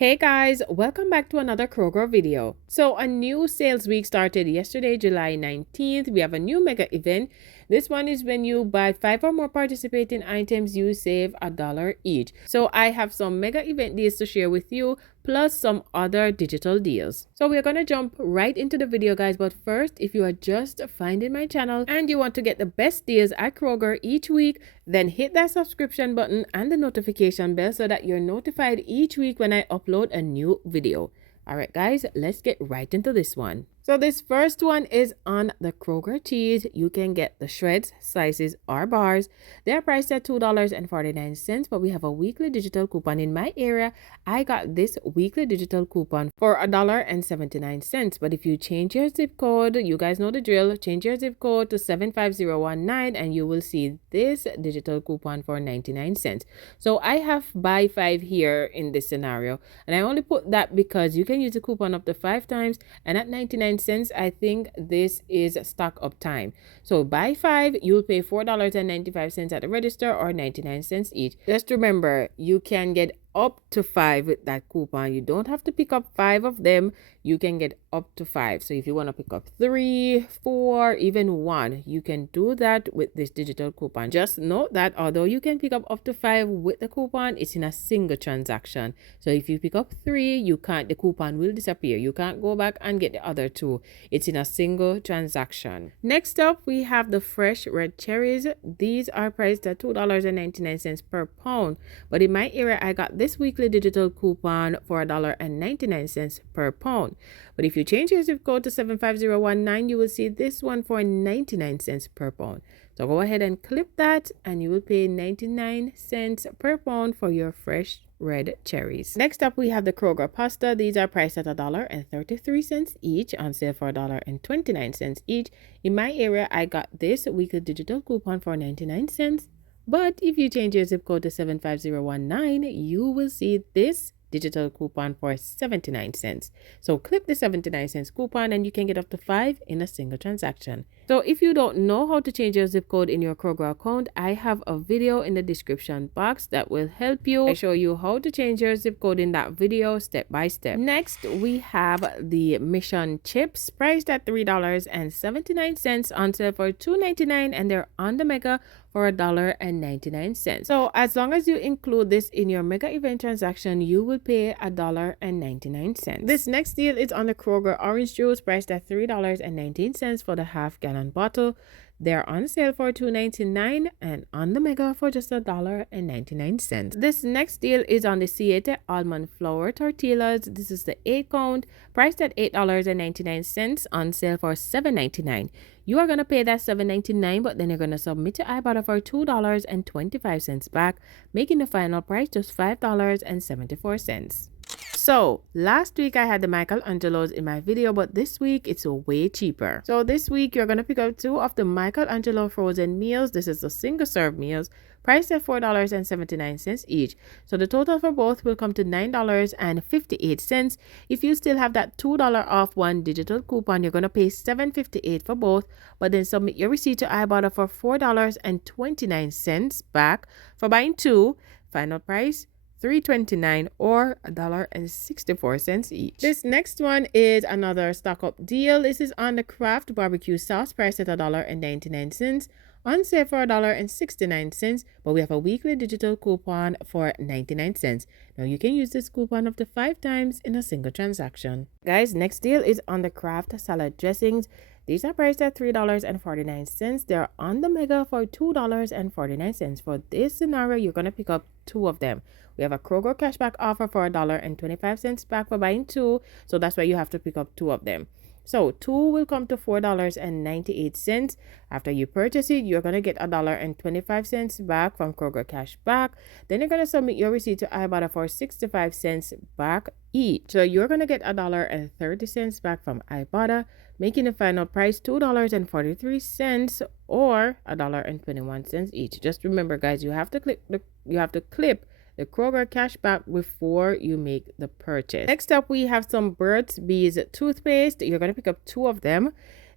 Hey guys, welcome back to another Kroger video. So a new sales week started yesterday, July 19th. We have a new mega event. This one is when you buy 5 or more participating items, you save $1 each. So I have some mega event deals to share with you, plus some other digital deals. So we're gonna jump right into the video, guys. But first, if you are just finding my channel and you want to get the best deals at Kroger each week, then hit that subscription button and the notification bell so that you're notified each week when I upload a new video. All right, guys, let's get right into this one. So this first one is on the Kroger cheese. You can get the shreds, slices, or bars. They're priced at $2.49, but we have a weekly digital coupon in my area. I got this weekly digital coupon for $1.79. But if you change your zip code, you guys know the drill, change your zip code to 75019 and you will see this digital coupon for 99 cents. So I have buy 5 here in this scenario, and I only put that because you can use the coupon up to 5 times, and at 99 cents, I think this is stock up time. So buy 5, you'll pay $4.95 at the register or 99 cents each. Just remember, you can get up to 5 with that coupon. You don't have to pick up 5 of them. You can get up to 5. So if you want to pick up 3, 4, even 1, you can do that with this digital coupon. Just note that although you can pick up to 5 with the coupon, it's in a single transaction. So if you pick up 3, the coupon will disappear. You can't go back and get the other 2. It's in a single transaction. Next up, we have the fresh red cherries. These are priced at $2.99 per pound. But in my area, I got this weekly digital coupon for $1.99 per pound. But if you change your zip code to 75019, you will see this one for 99 cents per pound. So go ahead and clip that and you will pay 99 cents per pound for your fresh red cherries. Next up, we have the Kroger Pasta. These are priced at $1.33 each, on sale for $1.29 each. In my area, I got this weekly digital coupon for 99 cents. But if you change your zip code to 75019, you will see this digital coupon for 79 cents. So clip the 79 cents coupon and you can get up to 5 in a single transaction. So if you don't know how to change your zip code in your Kroger account, I have a video in the description box that will help you. I show you how to change your zip code in that video step by step. Next, we have the Mission chips priced at $3.79, on sale for $2.99, and they're on the mega for $1.99. So as long as you include this in your mega event transaction, you will pay $1.99. This next deal is on the Kroger orange juice priced at $3.19 for the half-gallon bottle. They're on sale for $2.99 and on the mega for just $1.99. This next deal is on the Siete almond flour tortillas. This is the 8 count, priced at $8.99, on sale for $7.99. You are going to pay that $7.99, but then you're going to submit to IBOTTA for $2.25 back, making the final price just $5.74. So last week I had the Michelangelos in my video, but this week it's way cheaper. So this week you're going to pick up 2 of the Michelangelo frozen meals. This is the single serve meals, priced at $4.79 each. So the total for both will come to $9.58. If you still have that $2 off one digital coupon, you're going to pay $7.58 for both, but then submit your receipt to IBOTTA for $4.29 back for buying 2. Final price $3.29 or $1.64 each. This next one is another stock up deal. This is on the Kraft barbecue sauce, priced at $1.99, on sale for $1.69, but we have a weekly digital coupon for 99 cents. Now you can use this coupon up to 5 times in a single transaction. Guys, next deal is on the Kraft salad dressings. These are priced at $3.49. They're on the mega for $2.49. For this scenario, you're going to pick up 2 of them. We have a Kroger cashback offer for $1.25 back for buying 2. So that's why you have to pick up 2 of them. So 2 will come to $4.98. After you purchase it, you're going to get $1.25 back from Kroger Cashback. Then you're going to submit your receipt to IBOTTA for 65 cents back each. So you're going to get $1.30 back from IBOTTA, making the final price $2.43 or $1.21 each. Just remember, guys, you have to clip the Kroger cashback before you make the purchase. Next up, we have some Burt's Bees toothpaste. You're going to pick up 2 of them.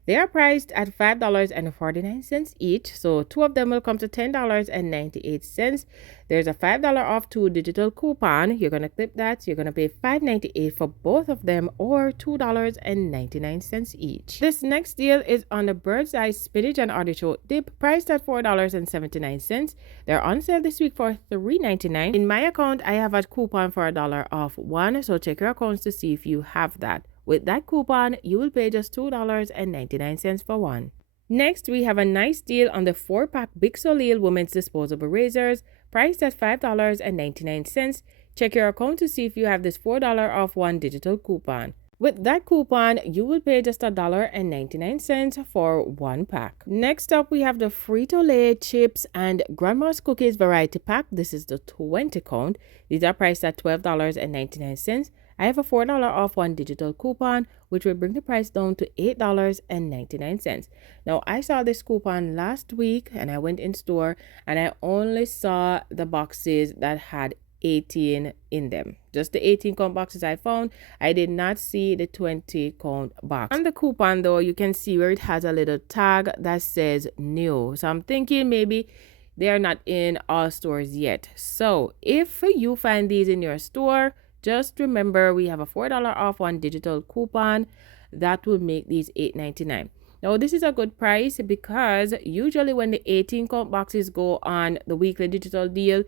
They are priced at $5.49 each, so two of them will come to $10.98. There's a $5 off 2 digital coupon. You're going to clip that. You're going to pay $5.98 for both of them, or $2.99 each. This next deal is on the Bird's Eye Spinach and Artichoke Dip, priced at $4.79. They're on sale this week for $3.99. In my account, I have a coupon for $1 off one, so check your accounts to see if you have that. With that coupon, you will pay just $2.99 for one. Next, we have a nice deal on the 4-pack Big Soleil women's disposable razors, priced at $5.99. Check your account to see if you have this $4 off one digital coupon. With that coupon, you will pay just $1.99 for one pack. Next up, we have the Frito Lay chips and Grandma's Cookies variety pack. This is the 20 count. These are priced at $12.99. I have a $4 off one digital coupon, which will bring the price down to $8.99. Now, I saw this coupon last week and I went in store and I only saw the boxes that had 18 in them. Just the 18 count boxes I found. I did not see the 20 count box. On the coupon though, you can see where it has a little tag that says new. So I'm thinking maybe they are not in all stores yet. So if you find these in your store, just remember we have a $4 off one digital coupon that will make these $8.99. Now this is a good price because usually when the 18 count boxes go on the weekly digital deal,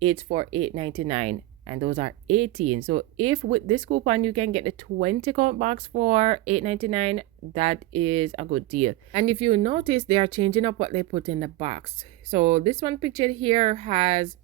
it's for $8.99 and those are 18. So if with this coupon you can get the 20 count box for $8.99, that is a good deal. And if you notice, they are changing up what they put in the box. So this one pictured here has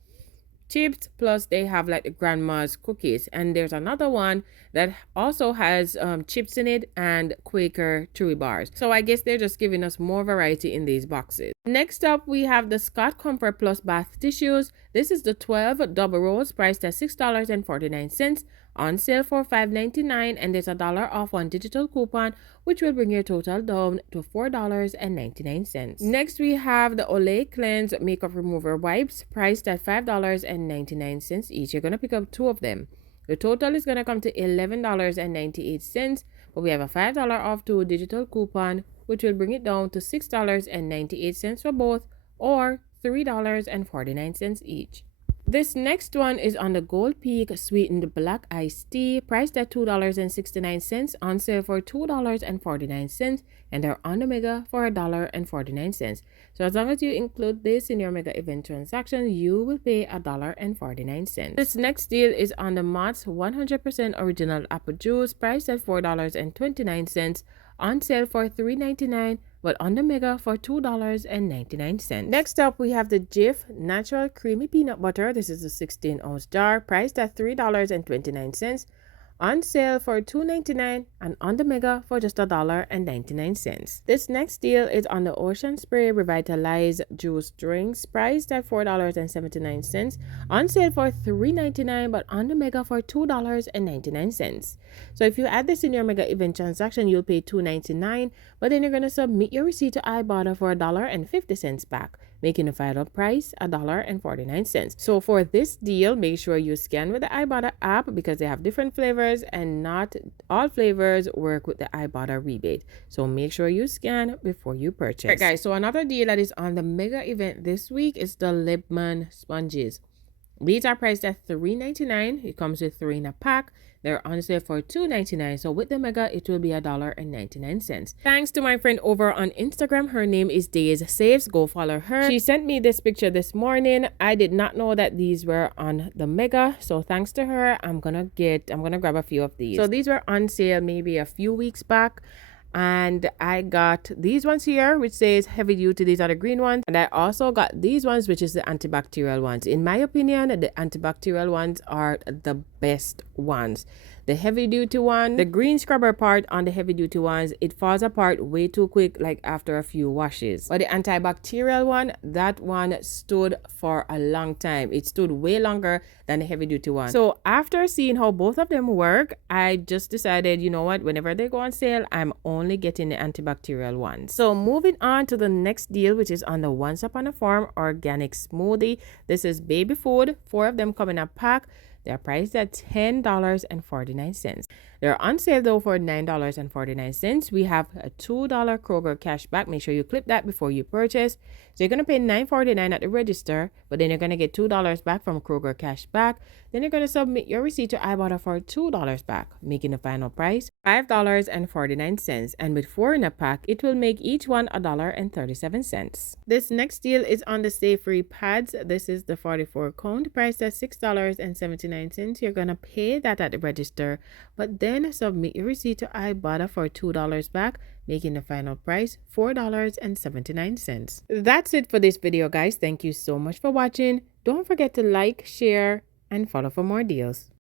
chips, plus they have like the Grandma's cookies, and there's another one that also has chips in it and Quaker chewy bars. So I guess they're just giving us more variety in these boxes. Next up, we have the Scott Comfort Plus bath tissues. This is the 12 double rolls, priced at $6.49, on sale for $5.99, and there's $1 off one digital coupon, which will bring your total down to $4.99. Next, we have the Olay Cleanse Makeup Remover Wipes, priced at $5.99 each. You're going to pick up two of them. The total is going to come to $11.98, but we have a $5 off 2 digital coupon, which will bring it down to $6.98 for both, or $3.49 each. This next one is on the Gold Peak Sweetened Black Iced Tea, priced at $2.69, on sale for $2.49, and they're on the Mega for $1.49. So as long as you include this in your Mega event transaction, you will pay $1.49. This next deal is on the Mott's 100% original apple juice, priced at $4.29, on sale for $3.99, but on the Mega for $2.99. Next up, we have the Jif Natural Creamy Peanut Butter. This is a 16-ounce jar, priced at $3.29, on sale for $2.99, and on the Mega for just $1.99. This next deal is on the Ocean Spray Revitalize Juice Drinks, priced at $4.79, on sale for $3.99, but on the Mega for $2.99. So if you add this in your Mega event transaction, you'll pay $2.99, but then you're going to submit your receipt to IBOTTA for $1.50 back, making the final price $1.49. So for this deal, make sure you scan with the IBOTTA app because they have different flavors and not all flavors work with the IBOTTA rebate. So make sure you scan before you purchase. All right, guys, so another deal that is on the Mega event this week is the Libman sponges. These are priced at $3.99. It comes with 3 in a pack. They're on sale for $2.99. So with the Mega, it will be $1.99. Thanks to my friend over on Instagram. Her name is Days Saves. Go follow her. She sent me this picture this morning. I did not know that these were on the Mega. So thanks to her, I'm gonna grab a few of these. So these were on sale maybe a few weeks back. And I got these ones here, which says heavy duty. These are the green ones. And I also got these ones, which is the antibacterial ones. In my opinion, the antibacterial ones are the best ones. The heavy duty one, the green scrubber part on the heavy duty ones, it falls apart way too quick, like after a few washes. But the antibacterial one, that one stood for a long time. It stood way longer than the heavy duty one. So after seeing how both of them work, I just decided, you know what, whenever they go on sale, I'm only getting the antibacterial ones. So moving on to the next deal, which is on the Once Upon a Farm organic smoothie. This is baby food. 4 of them come in a pack. They're priced at $10.49. They're on sale though for $9.49. We have a $2 Kroger cashback. Make sure you clip that before you purchase. So you're going to pay $9.49 at the register, but then you're going to get $2 back from Kroger cashback. Then you're going to submit your receipt to IBOTTA for $2 back, making the final price $5.49. And with 4 in a pack, it will make each one $1.37. This next deal is on the Stay Free pads. This is the 44 count, priced at $6.79. You're going to pay that at the register, but then submit your receipt to IBOTTA for $2 back, making the final price $4.79. That's it for this video, guys. Thank you so much for watching. Don't forget to like, share, and follow for more deals.